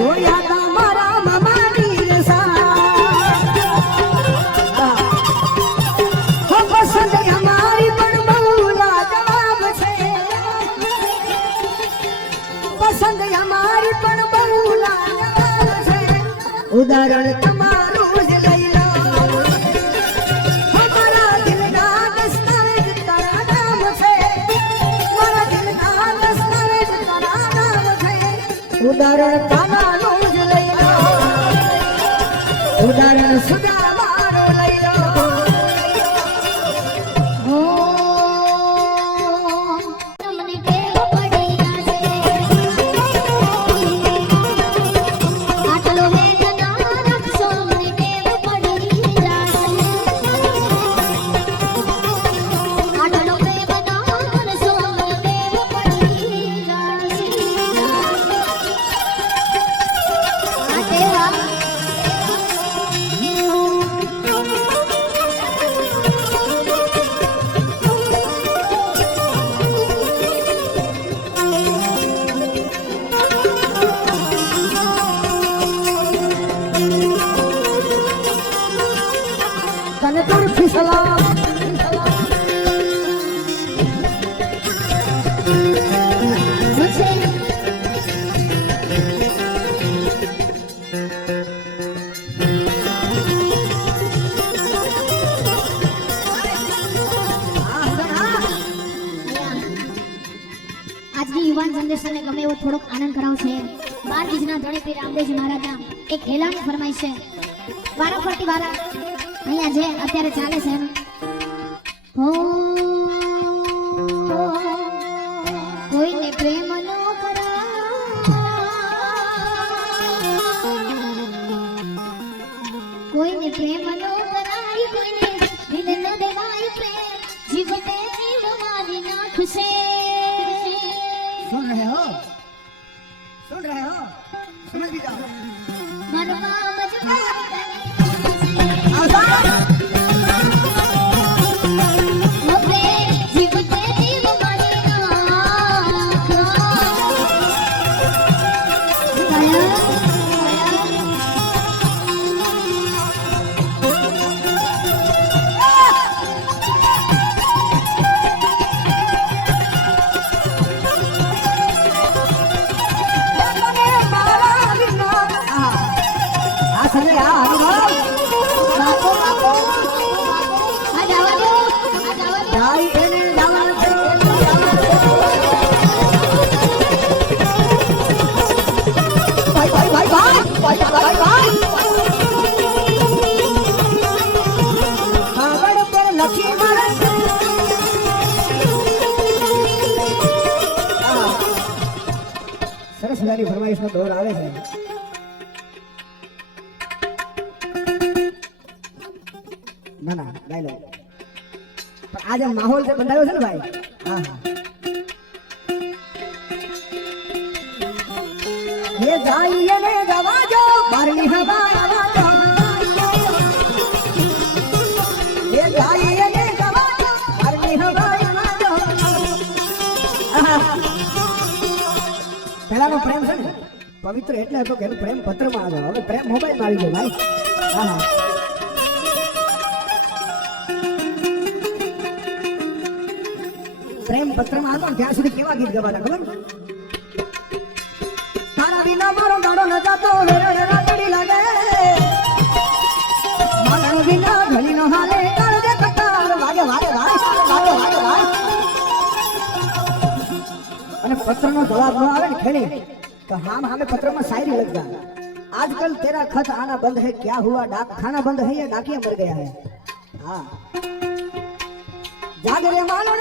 જોયા તમારા મામાની રસા પસંદ અમારી પણ બહુ લાજવાબ છે પસંદ અમારી પણ બહુ લાજવાબ છે ઉદાહરણ તમારું જ લઈ લો અમારા દિલના દસ્તાવેજ તારા નામ છે મારા દિલના દસ્તાવેજ તારા નામ છે ઉદાહરણ કાનાનું જ લઈ લો ઉદાહરણ સુદામાનું લઈ લો આજની યુવાન જનરેશનને ગમે એવો થોડોક આનંદ કરાવશે 12 બીજના ધણી પીર રામદેવજી મહારાજના એક હેલાની ફરમાઈશ છે વારાફરતી વારા અહીંયા જે અત્યારે ચાલે છે હો કોઈને પ્રેમ નો કરા કોઈને પ્રેમ નો કરાય કોઈને દિલ ન દેવાય પ્રેમ જીવતે જીવ મારી નાખશે सुन रहे हो समझ भी जाओ मनवा मजबूर जीवते जीव मारी સરસ મજાની ફરમાઈશનો દોર આવે છે ના ના ગાઈ લો પણ આજે માહોલ જે બંધાયો છે ને ભાઈ હા હા ये जाइए ने गवाजो बारनी हवा आवाजो ये जाइए ने गवाजो बारनी हवा आवाजो પહેલાનો પ્રેમ છે ને પવિત્ર એટલે હતો કે પ્રેમ પત્રમાં આવ્યો હવે પ્રેમ મોબાઈલમાં આવી ગયો ભાઈ હા હા પ્રેમ પત્રમાં હતો ત્યાં સુધી કેવા ગીત ગવાતા ખબર बिना मारो गाड़ो न जातो हेरे रातड़ी लागे मानो बिना घड़ी नो हाले कर दे कटार वागे वागे वागे અને પત્રનો જવાબ ન આવે ને ખેડી તો હામ હામે પત્રમાં શાયરી લખ दा आजकल तेरा खत आना बंद है क्या हुआ डाक खाना बंद है या डाकिया मर गया है हाँ जाग रे मानो